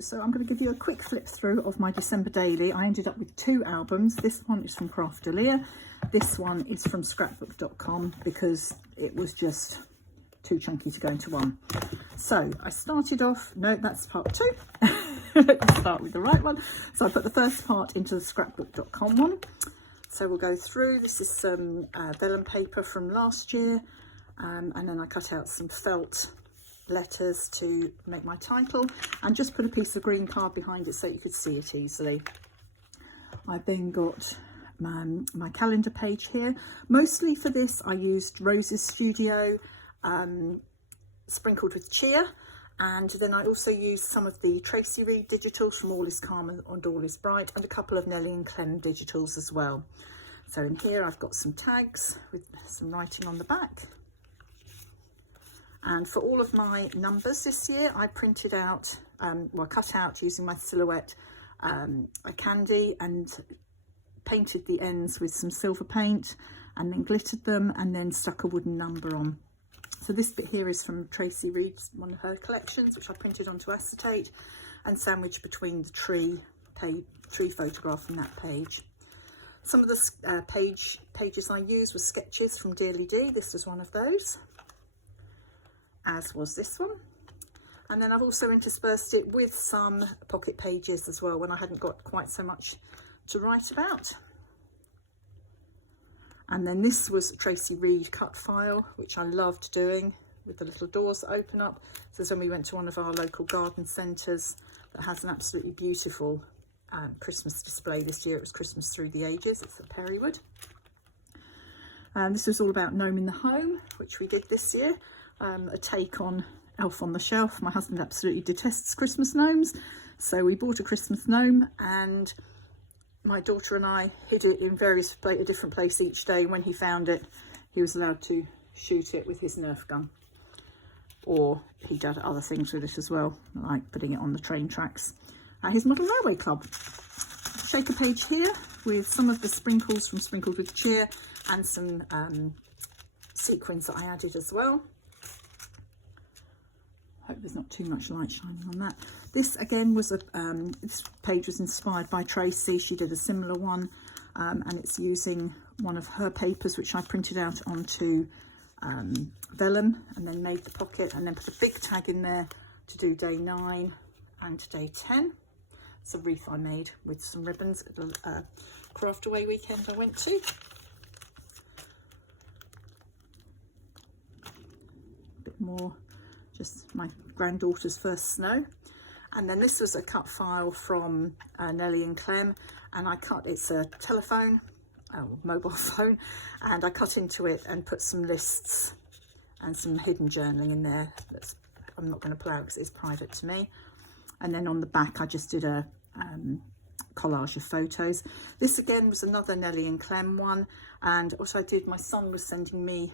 So I'm going to give you a quick flip through of my December daily. I ended up with 2 albums. This one is from Craftalia. This one is from scrapbook.com because it was just too chunky to go into one. So I started off, no, that's part 2. Let's start with the right one. So I put the first part into the scrapbook.com one. So we'll go through. This is some vellum paper from last year, and then I cut out some felt letters to make my title and just put a piece of green card behind it so you could see it easily. I've then got my calendar page here. Mostly for this I used Rosie's Studio sprinkled with cheer, and then I also used some of the Traci Reed digitals from All Is Calm and All Is Bright, and a couple of Nelly and Clem digitals as well. So in here I've got some tags with some writing on the back. And for all of my numbers this year, I printed out, cut out using my silhouette a candy and painted the ends with some silver paint and then glittered them and then stuck a wooden number on. So this bit here is from Traci Reed's, one of her collections, which I printed onto acetate and sandwiched between the tree photograph and that page. Some of the pages I used were sketches from Dearly D. This was one of those, as was this one. And then I've also interspersed it with some pocket pages as well when I hadn't got quite so much to write about. And then this was Traci Reed cut file, which I loved doing, with the little doors that open up. So this is when we went to one of our local garden centres that has an absolutely beautiful Christmas display this year. It was Christmas Through the Ages. It's at Perrywood. This was all about Gnome in the Home, which we did this year. A take on Elf on the Shelf. My husband absolutely detests Christmas gnomes, so we bought a Christmas gnome and my daughter and I hid it in a different place each day. When he found it, he was allowed to shoot it with his Nerf gun, or he did other things with it as well, like putting it on the train tracks at his model railway club. Shaker page here with some of the sprinkles from Sprinkled with Cheer and some sequins that I added as well. Hope there's not too much light shining on that. This again was this page was inspired by Traci. She did a similar one, and it's using one of her papers which I printed out onto vellum and then made the pocket and then put a big tag in there to do day 9 and day 10. It's a wreath I made with some ribbons at the craft away weekend I went to. A bit more, just my granddaughter's first snow. And then this was a cut file from Nelly and Clem, and it's a telephone, mobile phone, and I cut into it and put some lists and some hidden journaling in there. I'm not going to play out because it's private to me. And then on the back I just did a collage of photos. This again was another Nelly and Clem one, and what I did, my son was sending me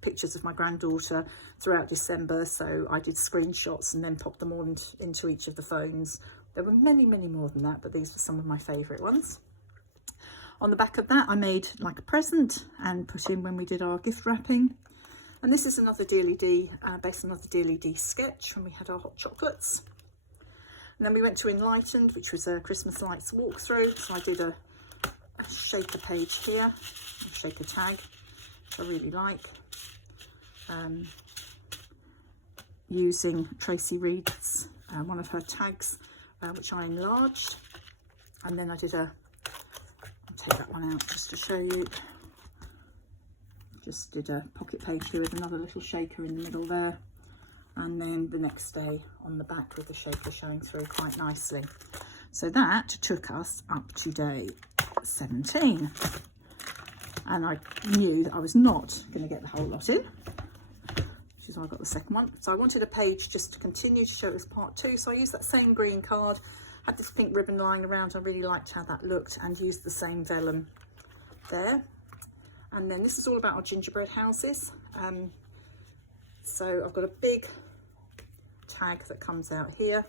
pictures of my granddaughter throughout December, so I did screenshots and then popped them all into each of the phones. There were many more than that, but these were some of my favourite ones. On the back of that I made like a present and put in when we did our gift wrapping. And this is another Dearly D, based on another Dearly D sketch when we had our hot chocolates. And then we went to Enlightened, which was a Christmas lights walkthrough. So I did a shaker page here, a shaker tag, which I really like, using Traci Reed's, one of her tags, which I enlarged. And then I did I'll take that one out just to show you. Just did a pocket page here with another little shaker in the middle there. And then the next day on the back with the shaker showing through quite nicely. So that took us up to day 17. And I knew that I was not going to get the whole lot in, which is why I got the second one. So I wanted a page just to continue to show it as part 2. So I used that same green card, had this pink ribbon lying around. I really liked how that looked, and used the same vellum there. And then this is all about our gingerbread houses. So I've got a big tag that comes out here,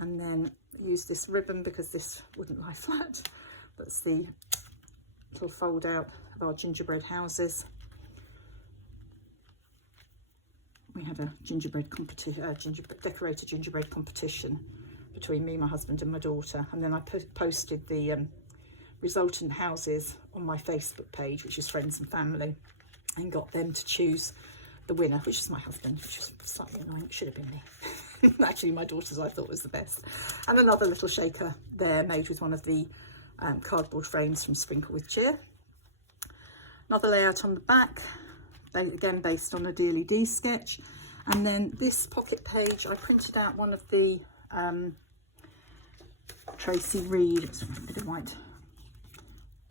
and then use this ribbon because this wouldn't lie flat. That's the little fold out of our gingerbread houses. We had a gingerbread competition, decorated gingerbread competition between me, my husband and my daughter. And then I posted the resultant houses on my Facebook page, which is friends and family, and got them to choose the winner, which is my husband, which is slightly annoying. It should have been me. Actually, my daughter's I thought was the best. And another little shaker there made with one of the cardboard frames from Sprinkle with Cheer. Another layout on the back, again based on a Dearly Dee sketch. And then this pocket page, I printed out one of the Traci Reed, it's a bit of white,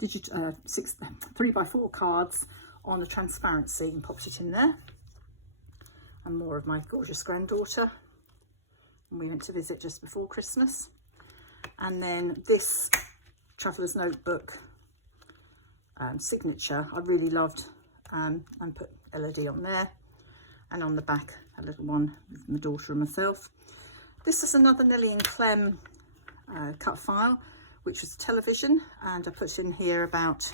3x4 cards on a transparency and popped it in there. And more of my gorgeous granddaughter. And we went to visit just before Christmas. And then this Traveller's Notebook signature I really loved, and put LED on there. And on the back, a little one with my daughter and myself. This is another Nelly and Clem cut file, which was television, and I put in here about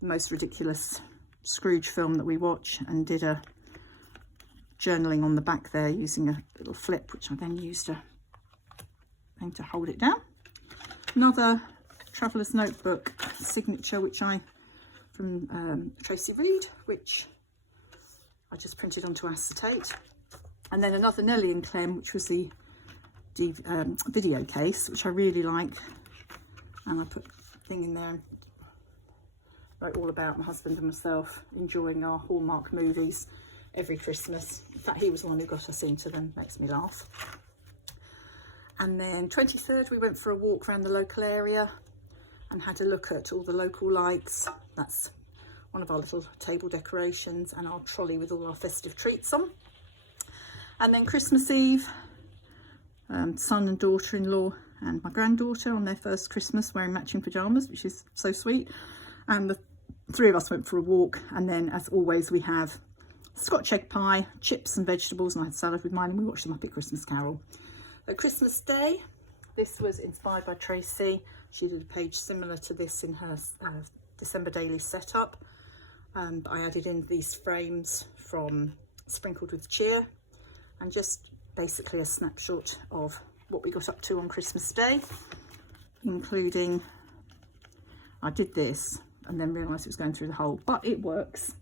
the most ridiculous Scrooge film that we watch, and did a journaling on the back there using a little flip, which I then used to hold it down. Another Traveller's Notebook signature, which from Traci Reed, which I just printed onto acetate. And then another Nelly and Clem, which was the video case, which I really like, and I put a thing in there and wrote all about my husband and myself enjoying our Hallmark movies every Christmas. In fact, he was the one who got us into them, makes me laugh. And then 23rd, we went for a walk around the local area and had a look at all the local lights. That's one of our little table decorations, and our trolley with all our festive treats on. And then Christmas Eve, son and daughter-in-law and my granddaughter on their first Christmas wearing matching pyjamas, which is so sweet. And the three of us went for a walk, and then as always we have Scotch egg pie, chips and vegetables, and I had salad with mine, and we watched the Muppet Christmas Carol. Christmas Day, this was inspired by Traci. She did a page similar to this in her December daily setup. I added in these frames from Sprinkled with Cheer, and just basically a snapshot of what we got up to on Christmas Day, including, I did this and then realised it was going through the hole, but it works.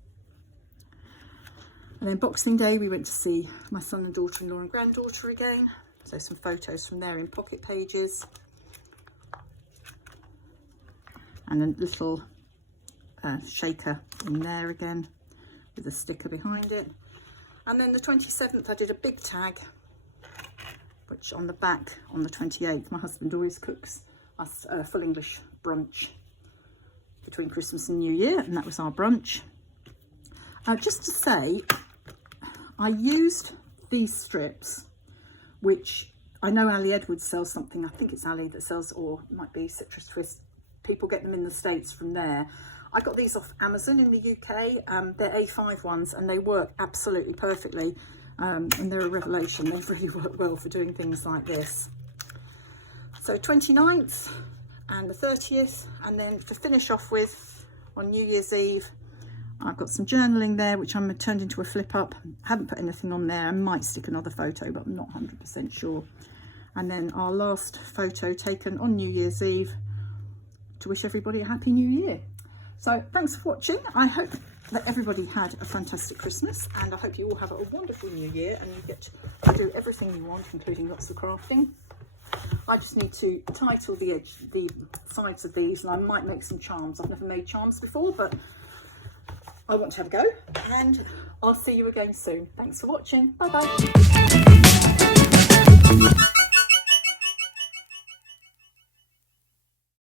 And then Boxing Day, we went to see my son and daughter-in-law and granddaughter again. So some photos from there in pocket pages. And a little shaker in there again with a sticker behind it. And then the 27th, I did a big tag, which on the back, on the 28th, my husband always cooks us a full English brunch between Christmas and New Year, and that was our brunch. Just to say, I used these strips, which I know Ali Edwards sells something, I think it's Ali that sells, or it might be Citrus Twist. People get them in the States from there. I got these off Amazon in the UK. They're A5 ones, and they work absolutely perfectly, and they're a revelation. They really work well for doing things like this. So 29th and the 30th, and then to finish off with on New Year's Eve, I've got some journaling there, which I'm turned into a flip up. I haven't put anything on there. I might stick another photo, but I'm not 100% sure. And then our last photo taken on New Year's Eve to wish everybody a happy new year. So thanks for watching. I hope that everybody had a fantastic Christmas, and I hope you all have a wonderful new year and you get to do everything you want, including lots of crafting. I just need to title the sides of these, and I might make some charms. I've never made charms before, but I want to have a go, and I'll see you again soon. Thanks for watching. Bye bye.